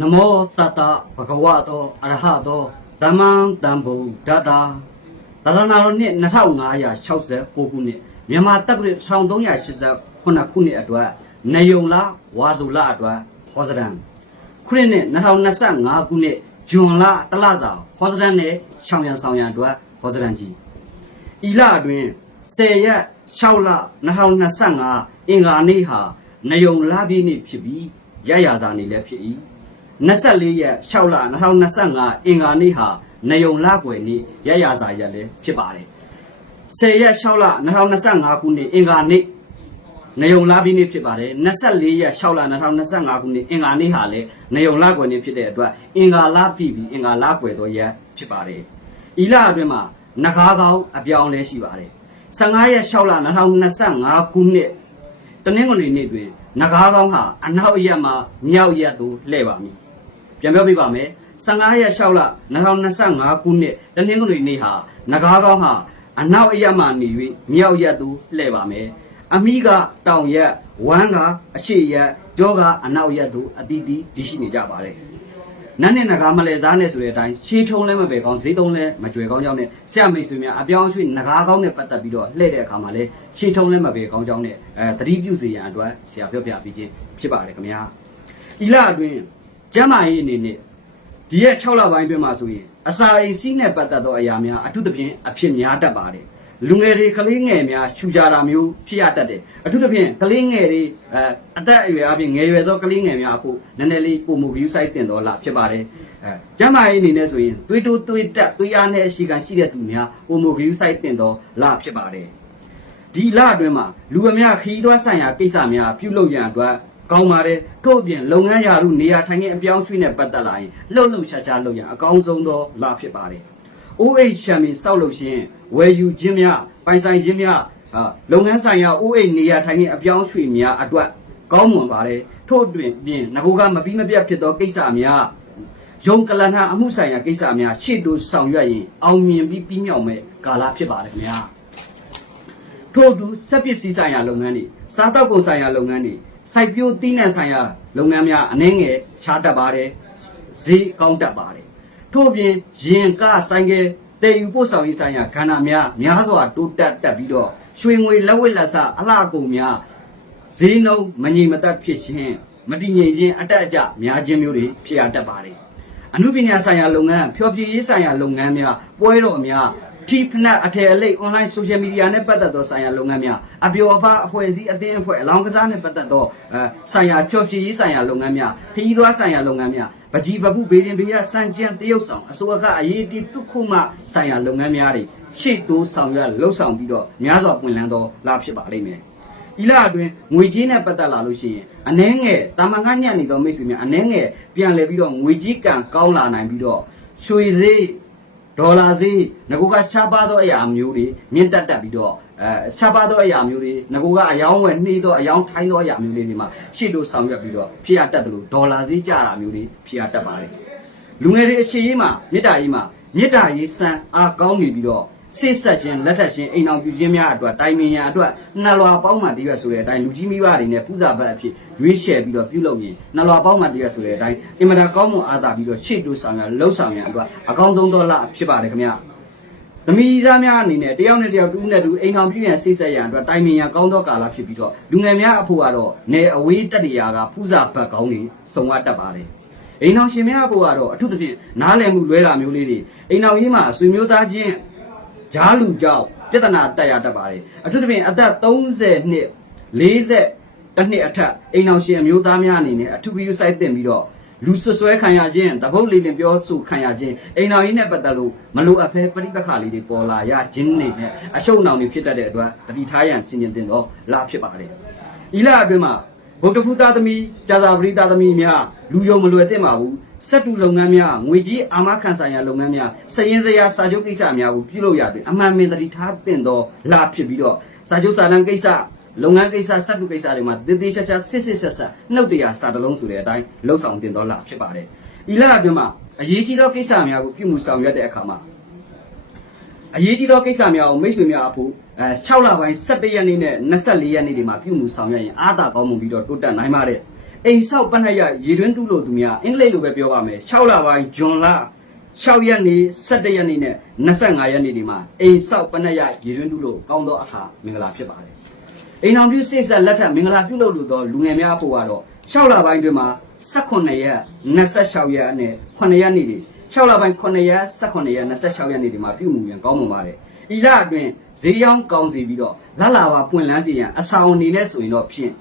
နမောတတဘဂဝတောအရဟတောသမ္မံတံဗုဒ္ဓတာတရဏတော်နှစ်2569ခုနှစ်မြန်မာတက္ကရာ1389ခုနှစ်အတွက်နေယုံလဝါစုလအတွက်ဟောစရံခုနှစ်2025ခုနှစ်ဇွန်လတလစာဟောစရံနဲ့ရှောင်းရံဆောင်ရံအတွက်ဟောစရံကြီးဤလအတွင်း10ရက်6လ2025အင်္ဂါနေ့ဟာနေယုံလပြည့်နေ့ဖြစ်ပြီးရရစာနေ့လည်းဖြစ်၏ 24ရက်6လ2025အင်္ဂါနေ့ဟာနေယုံလကွယ်နေ့ရရစာရက်လည်းဖြစ်ပါတယ်10ရက်6လ2025ခုနှစ်အင်္ဂါနေ့နေုံလာပြီးနေ့ဖြစ်ပါတယ်24ရက်6လ2025ခုနှစ်အင်္ဂါနေ့ဟာလည်းနေုံလာကွယ်နေ့ဖြစ်တဲ့အတွက်အင်္ဂါလာပြီပြီးအင်္ဂါလာကွယ်တော်ရက်ဖြစ်ပါတယ်ဤလအတွင်းမှာနဂါးကောင်းအပြောင်းလဲရှိပါတယ်15ရက်6လ2025ခုနှစ်တနင်္ဂနွေနေ့တွင်နဂါးကောင်းဟာအနောက်ရက်မှာမြောက်ရက်သို့လှည့်ပါမည် ပြန်ပြောပြပါမယ်15ရက်6လ2025ခုနှစ်တနင်္ဂနွေနေ့ဟာနဂါးကောင်းဟာအနောက်ရက်မှနေ၍မြောက်ရက်သို့လှည့်ပါမယ်အမိကတောင်ရက်ဝမ်းကအရှိရက်ကြောကအနောက်ရက်သို့အတီးတီးတရှိနေကြပါတယ်နန်းနဲ့နဂါမလဲစားနဲ့ဆိုတဲ့အတိုင်းရှင်းထုံးလဲမပဲကောင်းဈေးတုံးလဲမကြွယ်ကောင်းကြောင်းနဲ့ဆရာမိတ်ဆွေများအပြောင်းအရွှေ့နဂါကောင်းနဲ့ပတ်သက်ပြီးတော့လှည့်တဲ့အခါမှာလဲရှင်းထုံးလဲမပဲကောင်းကြောင်းနဲ့အဲသတိပြုစေရန်အတွက်ဆရာပြောပြပေးခြင်းဖြစ်ပါတယ်ခင်ဗျာဤလအတွင်း ကျမ်းမာရေးအနေနဲ့ဒီရက်6လပိုင်းအတွင်းမှာဆိုရင်အစာအိမ်စီးနဲ့ပတ်သက်သောအရာများအထူးသဖြင့်အဖြစ်များတတ်ပါတယ်လူငယ်တွေကလေးငယ်များခြူကြတာမျိုးဖြစ်ရတတ်တယ်အထူးသဖြင့်ကလေးငယ်တွေအဲအသက်အရွယ်အပြင်ငယ်ရွယ်သောကလေးငယ်များအခုနည်းနည်းလေးပုံမူ view site တင်တော်လာဖြစ်ပါတယ်အဲကျမ်းမာရေးအနေနဲ့ဆိုရင်သွေးတိုးသွေးတက်သွေးအားနဲ့အရှိကန်ရှိတဲ့သူများပုံမူ view site တင်တော်လာဖြစ်ပါတယ်ဒီလအတွင်းမှာလူအများခရီးသွားဆိုင်ရာကိစ္စများပြုလုပ်ရန်အတွက် ကောင်းပါတယ်ထို့အပြင်လုပ်ငန်းရာထူးနေရာထိုင်ခင်းအပြောင်းအရွှေ့နဲ့ပတ်သက်လာရင်လှုပ်လှုပ်ရှားရှားလုပ်ရန်အကောင်းဆုံးသောလဖြစ်ပါတယ် OH ချန်ပီစောက်လို့ရှိရင်ဝယ်ယူခြင်းများပိုင်ဆိုင်ခြင်းများအာလုပ်ငန်းဆိုင်ရာ OH နေရာထိုင်ခြင်းအပြောင်းအရွှေ့များအတွက်ကောင်းမွန်ပါတယ်ထို့အတွင်ပြင်ငကိုကမပြီးမပြတ်ဖြစ်သောကိစ္စများယုံကလနာအမှုဆိုင်ရာကိစ္စများရှေ့တိုးဆောင်ရွက်ရင်အောင်မြင်ပြီးပြီးမြောက်မဲ့ကာလဖြစ်ပါတယ်ခင်ဗျာထို့အတူစက်ပစ္စည်းဆိုင်ရာလုပ်ငန်းတွေစားတောက်ကုန်ဆိုင်ရာလုပ်ငန်းတွေ စိုက်ပျိုးသီးနှံဆိုင်ရာလုပ်ငန်းများအနှဲငယ်ရှားတတ်ပါတယ်ဈေးကောင်းတတ်ပါတယ်ထို့ပြင်ရင်ကဆိုင်ကဲတည်ယူပို့ဆောင်ရေးဆိုင်ရာခန္ဓာများများစွာတိုးတက်တက်ပြီးတော့ရွှေငွေလက်ဝက်လက်စအလှအကုန်များဈေးနှုန်းမငြိမ်မသက်ဖြစ်ခြင်းမတည်ငြိမ်ခြင်းအတက်အကျများခြင်းမျိုးတွေဖြစ်ရတတ်ပါတယ်အမှုပညာဆိုင်ရာလုပ်ငန်းဖျော်ဖြေရေးဆိုင်ရာလုပ်ငန်းများပွဲတော်များ ထိဖနက်အထည်အလိပ် online social media နဲ့ပတ်သက်သောဆိုင်ရာလုပ်ငန်းများအပျော်အပါအဖွဲ့အစည်းအသင်းအဖွဲ့အလောင်းကစားနဲ့ပတ်သက်သောအဲဆိုင်ရာဖျော်ဖြေရေးဆိုင်ရာလုပ်ငန်းများခရီးသွားဆိုင်ရာလုပ်ငန်းများပကြီးပပုဘေးရင်ဘေးရစံကျန်တရုတ်ဆောင်အစိုးရကအရေးကြီးတုခုမှဆိုင်ရာလုပ်ငန်းများတွေရှေ့တိုးဆောင်ရွက်လှုပ်ဆောင်ပြီးတော့များစွာပွင့်လန်းသောလာဖြစ်ပါလိမ့်မယ်ဤလအတွင်းငွေကြေးနဲ့ပတ်သက်လာလို့ရှိရင်အနှဲငယ်တာမန်ကညံ့နေသောမိတ်ဆွေများအနှဲငယ်ပြန်လည်ပြီးတော့ငွေကြေးကံကောင်းလာနိုင်ပြီးတော့ရွှေဈေး ဒေါ်လာဈေးငကိုကရှားပါသောအရာမျိုးတွေမြင့်တက်တက်ပြီးတော့အဲရှားပါသောအရာမျိုးတွေငကိုကအယောင်းဝယ်နှီးသောအယောင်းထိုင်းသောအရာမျိုးလေးတွေမှာရှေ့တို့ဆောင်ရွက်ပြီးတော့ဖြစ်ရတတ်တယ်လို့ဒေါ်လာဈေးကျတာမျိုးတွေဖြစ်ရတတ်ပါတယ်လူငယ်တွေအရှိရေးမှာမေတ္တာရေးမှာမေတ္တာရေးစံအားကောင်းနေပြီးတော့ စိတ်ဆက်ခြင်းလက်ထက်ခြင်းအိမ်အောင်ပြုခြင်းများအတွက်တိုင်ပင်ရန်အတွက်နှလွာပေါင်းမှတရွက်ဆိုတဲ့အတိုင်းလူကြီးမိဘတွေနဲ့ပူဇာဘတ်အဖြစ်ရွေးချယ်ပြီးတော့ပြုလုပ်ရင်နှလွာပေါင်းမှတရွက်ဆိုတဲ့အတိုင်းအင်မတန်ကောင်းမွန်အားသာပြီးတော့ရှေ့တိုးဆောင်ရလှုပ်ဆောင်ရန်အတွက်အကောင်းဆုံးသောလဖြစ်ပါတယ်ခင်ဗျာသမီးသားများအနေနဲ့တယောက်နဲ့တယောက်တူးနဲ့တူအိမ်အောင်ပြည့်ရန်စိတ်ဆက်ရန်အတွက်တိုင်ပင်ရန်ကောင်းသောကာလဖြစ်ပြီးတော့လူငယ်များအဖို့ကတော့နေအဝေးတက်နေရာကဖူးစာဘတ်ကောင်းတွေစုံဝတ်တတ်ပါတယ်အိမ်အောင်ရှင်များအဖို့ကတော့အထူးသဖြင့်နားလည်မှုလွဲတာမျိုးလေးတွေအိမ်အောင်ရေးမှာဆွေမျိုးသားချင်း ဂျားလူကြောင့်ပြဿနာတက်ရတတ်ပါတယ်အထူးသဖြင့်အသက်30နှစ်40တစ်နှစ်အထက်အိမ်အောင်ရှင်အမျိုးသားများအနေနဲ့အထူးပြုစိုက်တင်ပြီးတော့လူဆွဆွဲခံရခြင်းတပုတ်လေးပင်ပြောဆိုခံရခြင်းအိမ်တော်ကြီးနဲ့ပတ်သက်လို့မလိုအပ်ဖဲပဋိပက္ခလေးတွေပေါ်လာရခြင်းတွေနဲ့အရှုံနောင်တွေဖြစ်တတ်တဲ့အတွက်တတိထားရန်စီရင်တင်တော့လာဖြစ်ပါတယ်။ဤလအတွင်းမှာဗုဒ္ဓဖူသားသမီးကြာသာပရိသသမီးများလူယုံမလွယ်သင့်ပါဘူး စက်တူလုပ်ငန်းများငွေကြီးအာမခံဆိုင်ရာလုပ်ငန်းများစည်ရင်စရာစာချုပ်ကိစ္စများကိုပြုလုပ်ရပြီအမှန်မင်တတိထားတင်တော့လာဖြစ်ပြီးတော့စာချုပ်စာတမ်းကိစ္စလုပ်ငန်းကိစ္စစက်တူကိစ္စတွေမှာတည်တည်ရှားရှားစစ်စစ်ဆက်ဆက်နှုတ်တရားစာတလုံးဆိုတဲ့အတိုင်းလှုပ်ဆောင်တင်တော့လာဖြစ်ပါတယ်။ဤလအတွင်းမှာအရေးကြီးသောကိစ္စများကိုပြုမှုဆောင်ရွက်တဲ့အခါမှာအရေးကြီးသောကိစ္စများကိုမိတ်ဆွေများအဖို့အဲ6လပိုင်း17ရက်နေ့နဲ့24ရက်နေ့တွေမှာပြုမှုဆောင်ရွက်ရင်အားသာကောင်းမှုပြီးတော့တိုးတက်နိုင်ပါတယ်။ အိမ်ဆောက်ပတ်နှက်ရရေတွင်းတူးလို့သူများအင်္ဂလိပ်လိုပဲပြောပါမယ်6လပိုင်းဂျွန်လ6ရက်နေ့17ရက်နေ့နဲ့25ရက်နေ့ဒီမှာအိမ်ဆောက်ပတ်နှက်ရရေတွင်းတူးလို့ကောင်းသောအခါမင်္ဂလာဖြစ်ပါတယ်အိမ်အောင်ပြုစိတ်ဆက်လက်ထက်မင်္ဂလာပြုလုပ်လို့သောလူငယ်များအဖို့ကတော့6လပိုင်းတွင်မှာ18ရက်26ရက်နဲ့9ရက်နေ့ဒီ6လပိုင်း9ရက်18ရက်26ရက်နေ့ဒီမှာပြုမှုရင်ကောင်းမွန်ပါတယ်ဤလအတွင်းဈေးရောင်းကောင်းစီပြီးတော့လလပါပွင့်လန်းစီရန်အဆောင်အနေနဲ့ဆိုရင်တော့ဖြင့်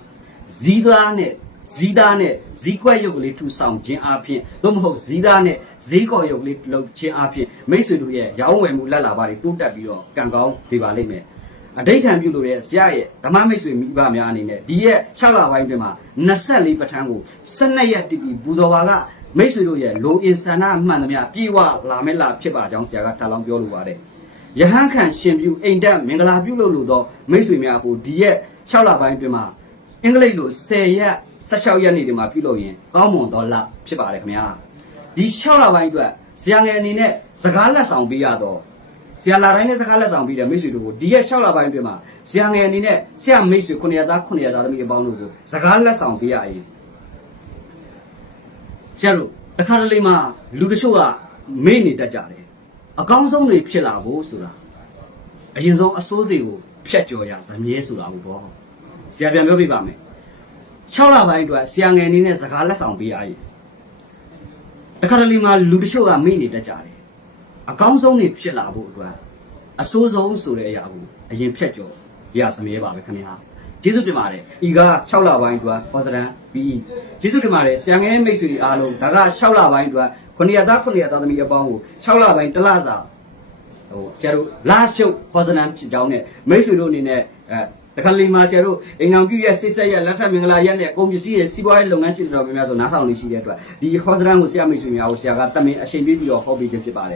ဇီးသားနဲ့ ဇီးသားနဲ့ဇီးခွက်ရုပ်ကလေးထူဆောင်ခြင်းအပြင်သို့မဟုတ်ဇီးသားနဲ့ဇီးကော်ရုပ်ကလေးလှုပ်ခြင်းအပြင်မိတ်ဆွေတို့ရဲ့ရောင်းဝယ်မှုလက်လာပါတွေတိုးတက်ပြီးတော့ကံကောင်းစေပါလိမ့်မယ်အဋိဋ္ဌံပြုလို့တဲ့ဆရာရဲ့ဓမ္မမိတ်ဆွေမိဘများအနေနဲ့ဒီရဲ့6လပိုင်းတွင်မှာ24ပဋ္ဌာန်းကို12ရက်တိတိပူဇော်ပါကမိတ်ဆွေတို့ရဲ့လိုအင်ဆန္ဒမှန်သမျှပြေဝလာမဲ့လာဖြစ်ပါကြောင်းဆရာကထားလောင်းပြောလိုပါတယ်ယဟန်ခံရှင်ပြုအိမ်တက်မင်္ဂလာပြုလို့လို့တော့မိတ်ဆွေများကိုဒီရက်6လပိုင်းအတွင်းမှာ အင်္ဂလိပ်လို10ရက်16ရက်နေ့ဒီမှာပြုလုပ်ရင်ကောင်းမွန်တော်လဖြစ်ပါတယ်ခင်ဗျာဒီ6လပိုင်းအတွက်ဇာငယ်အနေနဲ့စကားလက်ဆောင်ပေးရတော့ဇာလာတိုင်းနဲ့စကားလက်ဆောင်ပေးတဲ့မိတ်ဆွေတို့ကိုဒီရက်6လပိုင်းအတွင်းမှာဇာငယ်အနေနဲ့ဆရာမိတ်ဆွေ900သား900သားသမီးအပေါင်းတို့ကိုစကားလက်ဆောင်ပေးရရင်ဆရာတို့တခါတလေမှလူတချို့ကမေ့နေတတ်ကြတယ်အကောင်းဆုံးတွေဖြစ်လာဖို့ဆိုတာအရင်ဆုံးအစိုးတွေကိုဖျက်ကျော်ရဇမြဲဆိုတာဟုတ်ပေါ့ ဆရာပြန်ပြောပြပါမယ်6လပိုင်းအတွက်ဆရာငယ်အနေနဲ့စကားလက်ဆောင်ပေးရရင်တခါတလေမှာလူတချို့ကမေ့နေတတ်ကြတယ်အကောင်းဆုံးတွေဖြစ်လာဖို့အတွက်အဆိုးဆုံးဆိုတဲ့အရာကိုအရင်ဖျက်ကျော်ရဇမြဲပါပဲခင်ဗျာကျေးဇူးတင်ပါတယ်ဤက6လပိုင်းအတွက်ဟောစတန်ပြီးကျေးဇူးတင်ပါတယ်ဆရာငယ်မိတ်ဆွေတွေအားလုံးဒါက6လပိုင်းအတွက်900သား900သားသမီးအပေါင်းကို6လပိုင်းတစ်လစာဟိုဆရာတို့လာရှုပ်ဖော်စနံဖြစ်ကြောင်းနဲ့မိတ်ဆွေတို့အနေနဲ့အဲ တခါလီမှာဆရာတို့အိမ်အောင်ပြုရဲ့စိတ်ဆက်ရဲ့လက်ထပ်မင်္ဂလာရက်နဲ့ကုန်ပစ္စည်းရဲ့စီးပွားရေးလုပ်ငန်းရှိတဲ့တော်များများဆိုနားထောင်နေရှိတဲ့အတွက်ဒီခေါ်စရန်ကိုဆရာမိတ်ဆွေများကိုဆရာကတမင်အချိန်ပေးပြီးတော့ဟောပေးခြင်းဖြစ်ပါတယ်